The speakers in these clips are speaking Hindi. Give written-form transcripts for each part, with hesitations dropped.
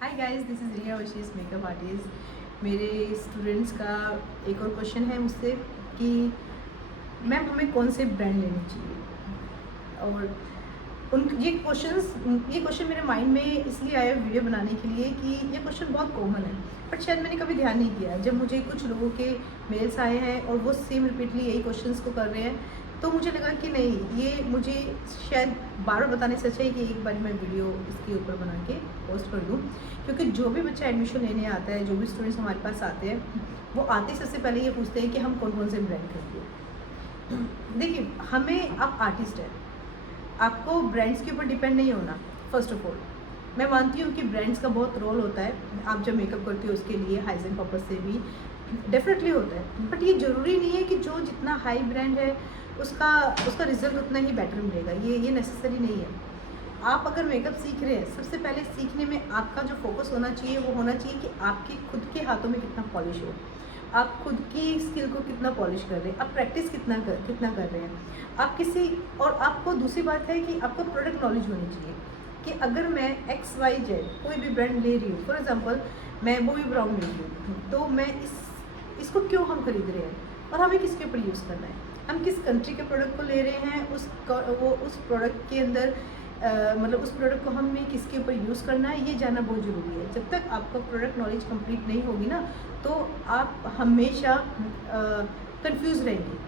Hi guys, this is Riya वशीज मेकअप आर्टिस्ट। मेरे स्टूडेंट्स का एक और क्वेश्चन है मुझसे कि मैम हमें कौन से ब्रांड लेने चाहिए। और उन ये क्वेश्चन मेरे माइंड में इसलिए आया वीडियो बनाने के लिए कि ये क्वेश्चन बहुत कॉमन है, बट शायद मैंने कभी ध्यान नहीं किया। जब मुझे कुछ लोगों के मेल्स आए हैं और वो सेम रिपीटली यही क्वेश्चंस को कर रहे हैं, तो मुझे लगा कि नहीं, ये मुझे शायद बार बार बताने से अच्छा है कि एक बार मैं वीडियो इसके ऊपर बना के पोस्ट कर दूँ। क्योंकि जो भी बच्चा एडमिशन लेने आता है, जो भी स्टूडेंट्स हमारे पास आते हैं, वो आते ही सबसे पहले ये पूछते हैं कि हम कौन कौन से ब्रांड खरीदें। देखिए, हमें आप आर्टिस्ट हैं, आपको ब्रांड्स के ऊपर डिपेंड नहीं होना। फर्स्ट ऑफ ऑल मैं मानती हूँ कि ब्रांड्स का बहुत रोल होता है। आप जब मेकअप करते हो उसके लिए हाइजीन पर्पज से भी डेफिनेटली होता है, बट ये ज़रूरी नहीं है कि जो जितना हाई ब्रांड है उसका उसका रिजल्ट उतना ही बेटर मिलेगा। ये नेसेसरी नहीं है। आप अगर मेकअप सीख रहे हैं, सबसे पहले सीखने में आपका जो फोकस होना चाहिए वो होना चाहिए कि आपके खुद के हाथों में कितना पॉलिश हो, आप खुद की स्किल को कितना पॉलिश कर रहे हैं, आप प्रैक्टिस कितना कर रहे हैं। आप किसी और आपको दूसरी बात है कि आपको प्रोडक्ट नॉलेज होनी चाहिए कि अगर मैं XYZ कोई भी ब्रांड ले रही हूँ, फॉर एग्जांपल मैं बॉबी ब्राउन ले रही हूँ, तो मैं इसको क्यों हम खरीद रहे हैं और हमें किसके ऊपर यूज़ करना है, हम किस कंट्री के प्रोडक्ट को ले रहे हैं, उस प्रोडक्ट के अंदर मतलब उस प्रोडक्ट को हमें किसके ऊपर यूज़ करना है, ये जानना बहुत ज़रूरी है। जब तक आपका प्रोडक्ट नॉलेज कंप्लीट नहीं होगी ना, तो आप हमेशा कंफ्यूज रहेंगे,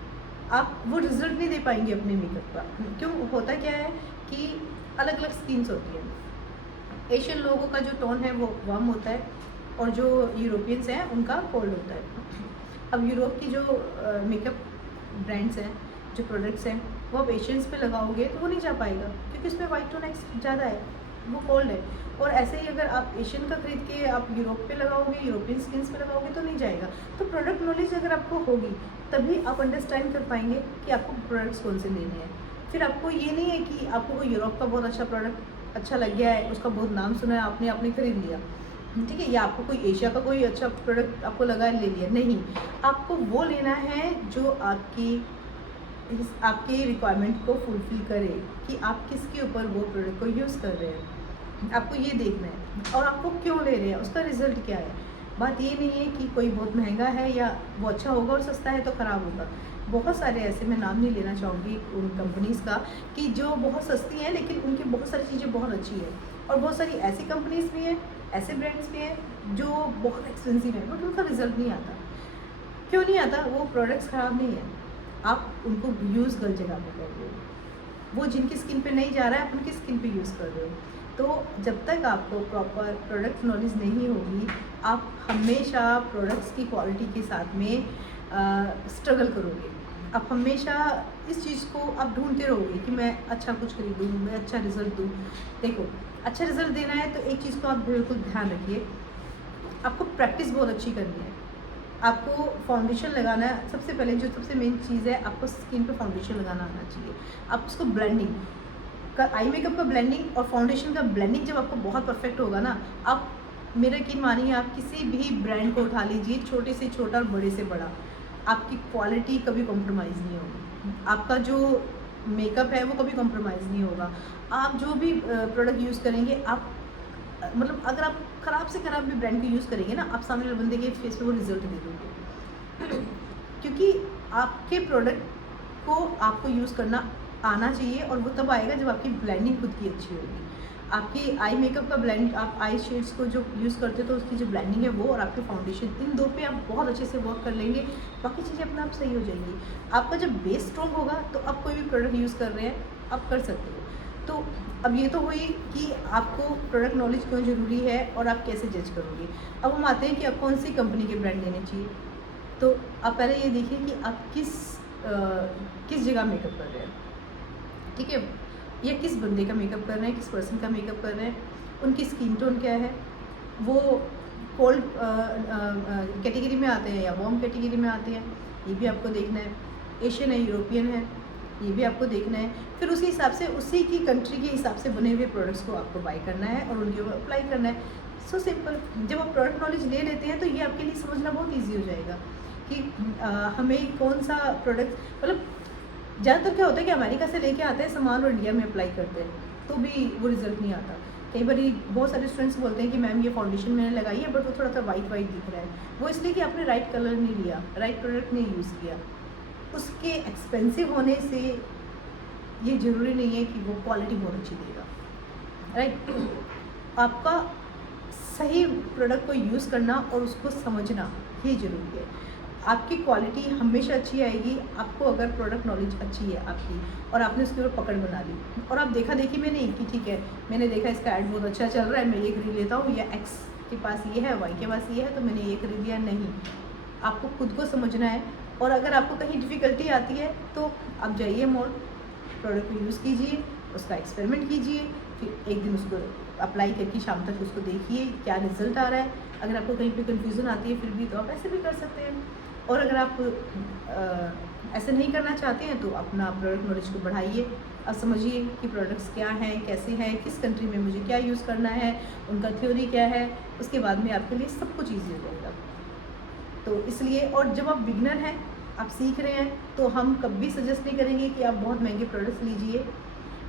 आप वो रिजल्ट नहीं दे पाएंगे अपने मेकअप का। क्यों होता क्या है कि अलग अलग स्किन्स होती हैं। एशियन लोगों का जो टोन है वो वार्म होता है और जो यूरोपियंस हैं उनका कोल्ड होता है। अब यूरोप की जो मेकअप ब्रांड्स हैं, जो प्रोडक्ट्स हैं, वो आप एशियंस पे लगाओगे तो वो नहीं जा पाएगा, क्योंकि उसमें वाइट टोन एक्स ज़्यादा है, वो कोल्ड है। और ऐसे ही अगर आप एशियन का खरीद के आप यूरोप पे लगाओगे, यूरोपियन स्किन्स पे लगाओगे तो नहीं जाएगा। तो प्रोडक्ट नॉलेज अगर आपको होगी तभी आप अंडरस्टैंड कर पाएंगे कि आपको प्रोडक्ट्स कौन से लेने हैं। फिर आपको ये नहीं है कि आपको कोई यूरोप का बहुत अच्छा प्रोडक्ट अच्छा लग गया है, उसका बहुत नाम सुना है, आपने खरीद लिया, ठीक है, या आपको कोई एशिया का कोई अच्छा प्रोडक्ट आपको लगा है, ले लिया। नहीं, आपको वो लेना है जो आपके रिक्वायरमेंट को फुलफ़िल करे कि आप किसके ऊपर वो प्रोडक्ट को यूज़ कर रहे हैं। आपको ये देखना है और आपको क्यों ले रहे हैं, उसका रिज़ल्ट क्या है। बात ये नहीं है कि कोई बहुत महंगा है या वो अच्छा होगा और सस्ता है तो ख़राब होगा। बहुत सारे ऐसे, मैं नाम नहीं लेना चाहूँगी उन कंपनीज़ का, कि जो बहुत सस्ती हैं लेकिन उनकी बहुत सारी चीज़ें बहुत अच्छी हैं, और बहुत सारी ऐसी कंपनीज़ भी हैं, ऐसे ब्रांड्स भी हैं जो बहुत एक्सपेंसिव है, बट उनका रिज़ल्ट नहीं आता। क्यों नहीं आता? वो प्रोडक्ट्स ख़राब नहीं है, आप उनको यूज़ गलत जगह पे कर रहे हो। वो जिनकी स्किन पे नहीं जा रहा है, आप उनकी स्किन पे यूज़ कर रहे हो। तो जब तक आपको प्रॉपर प्रोडक्ट नॉलेज नहीं होगी, आप हमेशा प्रोडक्ट्स की क्वालिटी के साथ में स्ट्रगल करोगे। आप हमेशा इस चीज़ को आप ढूंढते रहोगे कि मैं अच्छा कुछ खरीदूँ, मैं अच्छा रिज़ल्ट दूँ। देखो, अच्छा रिज़ल्ट देना है तो एक चीज़ को आप बिल्कुल ध्यान रखिए, आपको प्रैक्टिस बहुत अच्छी करनी है। आपको फाउंडेशन लगाना है, सबसे पहले जो सबसे मेन चीज़ है, आपको स्किन पे फाउंडेशन लगाना आना चाहिए। आप उसको ब्लेंडिंग का, आई मेकअप का ब्लेंडिंग और फाउंडेशन का ब्लेंडिंग जब आपको बहुत परफेक्ट होगा ना, आप मेरा यकीन मानिए, आप किसी भी ब्रांड को उठा लीजिए, छोटे से छोटा और बड़े से बड़ा, आपकी क्वालिटी कभी कॉम्प्रोमाइज़ नहीं होगी। आपका जो मेकअप है वो कभी कॉम्प्रोमाइज़ नहीं होगा। आप जो भी प्रोडक्ट यूज़ करेंगे, आप मतलब अगर आप ख़राब से ख़राब भी ब्रांड को यूज़ करेंगे ना, आप सामने वाले बंदे के फेस पे वो रिज़ल्ट दे दोगे। क्योंकि आपके प्रोडक्ट को आपको यूज़ करना आना चाहिए, और वो तब आएगा जब आपकी ब्लेंडिंग खुद की अच्छी होगी। आपकी आई मेकअप का ब्लेंड, आप आई शेड्स को जो यूज़ करते हो तो उसकी जो ब्लेंडिंग है वो, और आपकी फाउंडेशन, इन दो पे आप बहुत अच्छे से वर्क कर लेंगे, बाकी चीज़ें अपने आप सही हो जाएंगी। आपका जब बेस स्ट्रॉन्ग होगा तो आप कोई भी प्रोडक्ट यूज़ कर रहे हैं, आप कर सकते हो। तो अब ये तो हुई कि आपको प्रोडक्ट नॉलेज क्यों ज़रूरी है और आप कैसे जज करोगे। अब हम आते हैं कि आप कौन सी कंपनी के ब्रांड लेने चाहिए। तो आप पहले ये देखिए कि आप किस जगह मेकअप कर रहे हैं, ठीक है, या किस बंदे का मेकअप कर रहे हैं, किस पर्सन का मेकअप कर रहे हैं, उनकी स्किन टोन क्या है, वो कोल्ड कैटेगरी में आते हैं या वार्म कैटेगरी में आते हैं, ये भी आपको देखना है। एशियन है, यूरोपियन है, ये भी आपको देखना है। फिर उसी हिसाब से, उसी की कंट्री के हिसाब से बने हुए प्रोडक्ट्स को आपको बाय करना है और उनके ऊपर अप्लाई करना है। So simple. जब आप प्रोडक्ट नॉलेज ले लेते हैं तो ये आपके लिए समझना बहुत ईजी हो जाएगा कि हमें कौन सा प्रोडक्ट, मतलब ज़्यादातर क्या होता है कि अमेरिका से लेके आते हैं सामान और इंडिया में अप्लाई करते हैं तो भी वो रिज़ल्ट नहीं आता। कई बार बहुत सारे स्टूडेंट्स बोलते हैं कि मैम ये फाउंडेशन मैंने लगाई है बट वो थोड़ा सा वाइट वाइट दिख रहा है, वो इसलिए कि आपने राइट कलर नहीं लिया, राइट प्रोडक्ट नहीं यूज़ किया। उसके एक्सपेंसिव होने से ये ज़रूरी नहीं है कि वो क्वालिटी बहुत अच्छी देगा, राइट। आपका सही प्रोडक्ट को यूज़ करना और उसको समझना ये ज़रूरी है। आपकी क्वालिटी हमेशा अच्छी आएगी आपको अगर प्रोडक्ट नॉलेज अच्छी है आपकी और आपने उसके ऊपर पकड़ बना ली और आप देखा देखी में नहीं कि ठीक है मैंने देखा इसका ऐड बहुत अच्छा चल रहा है मैं ये खरीद लेता हूँ, या एक्स के पास ये है वाई के पास ये है तो मैंने ये खरीद लिया। नहीं, आपको खुद को समझना है। और अगर आपको कहीं डिफ़िकल्टी आती है तो आप जाइए मॉल, प्रोडक्ट को यूज़ कीजिए, उसका एक्सपेरिमेंट कीजिए, फिर एक दिन उसको अप्लाई करके शाम तक उसको देखिए क्या रिज़ल्ट आ रहा है। अगर आपको कहीं पे कन्फ्यूज़न आती है फिर भी तो आप ऐसे भी कर सकते हैं। और अगर आप ऐसे नहीं करना चाहते हैं तो अपना प्रोडक्ट नॉलेज को बढ़ाइए। अब समझिए कि प्रोडक्ट्स क्या हैं, कैसे हैं, किस कंट्री में मुझे क्या यूज़ करना है, उनका थ्योरी क्या है, उसके बाद में आपके लिए सब कुछ ईजी हो जाएगा। तो इसलिए, और जब आप बिगनर हैं, आप सीख रहे हैं, तो हम कभी सजेस्ट नहीं करेंगे कि आप बहुत महंगे प्रोडक्ट्स लीजिए,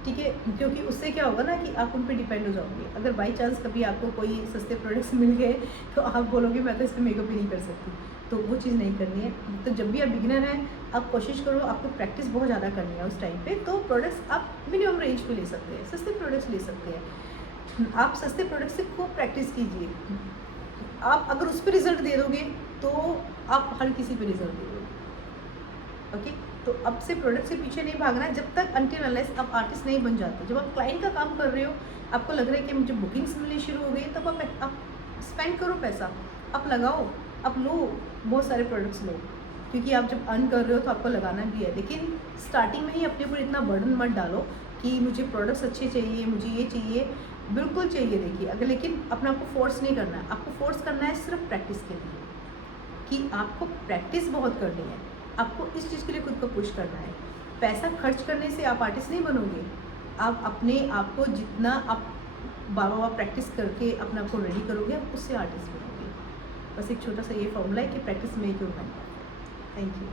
ठीक है, क्योंकि उससे क्या होगा ना कि आप उन पे डिपेंड हो जाओगे। अगर बाई चांस कभी आपको कोई सस्ते प्रोडक्ट्स मिल गए तो आप बोलोगे मैं तो इस पर मेकअप ही नहीं कर सकती, तो वो चीज़ नहीं करनी है। तो जब भी आप बिगिनर हैं आप कोशिश करो, आपको प्रैक्टिस बहुत ज़्यादा करनी है उस टाइम पे, तो प्रोडक्ट्स आप मिनिमम रेंज पे ले सकते हैं, सस्ते प्रोडक्ट्स ले सकते हैं। आप सस्ते प्रोडक्ट्स से खूब प्रैक्टिस कीजिए। आप अगर उस पर रिज़ल्ट दे दोगे तो आप हर किसी पे रिज़ल्ट दे दोगे, ओके। तो अब से प्रोडक्ट से पीछे नहीं भागना है जब तक अनटिल अनलेस आप आर्टिस्ट नहीं बन जाते। जब आप क्लाइंट का काम कर रहे हो, आपको लग रहा है कि मुझे बुकिंग्स मिलनी शुरू हो गई, तब आप स्पेंड करो पैसा, आप लगाओ, आप लो, बहुत सारे प्रोडक्ट्स लो, क्योंकि आप जब अर्न कर रहे हो तो आपको लगाना भी है। लेकिन स्टार्टिंग में ही अपने ऊपर इतना बर्डन मत डालो कि मुझे प्रोडक्ट्स अच्छे चाहिए, मुझे ये चाहिए, बिल्कुल चाहिए। देखिए, अगर लेकिन अपने आपको फोर्स नहीं करना है, आपको फोर्स करना है सिर्फ प्रैक्टिस के लिए, कि आपको प्रैक्टिस बहुत करनी है, आपको इस चीज़ के लिए खुद को पुश करना है। पैसा खर्च करने से आप आर्टिस्ट नहीं बनोगे। आप अपने आप को जितना आप बार-बार प्रैक्टिस करके अपने आप को रेडी करोगे, आप उससे आर्टिस्ट बनोगे। बस एक छोटा सा ये फॉर्मूला है कि practice make you man. Thank you.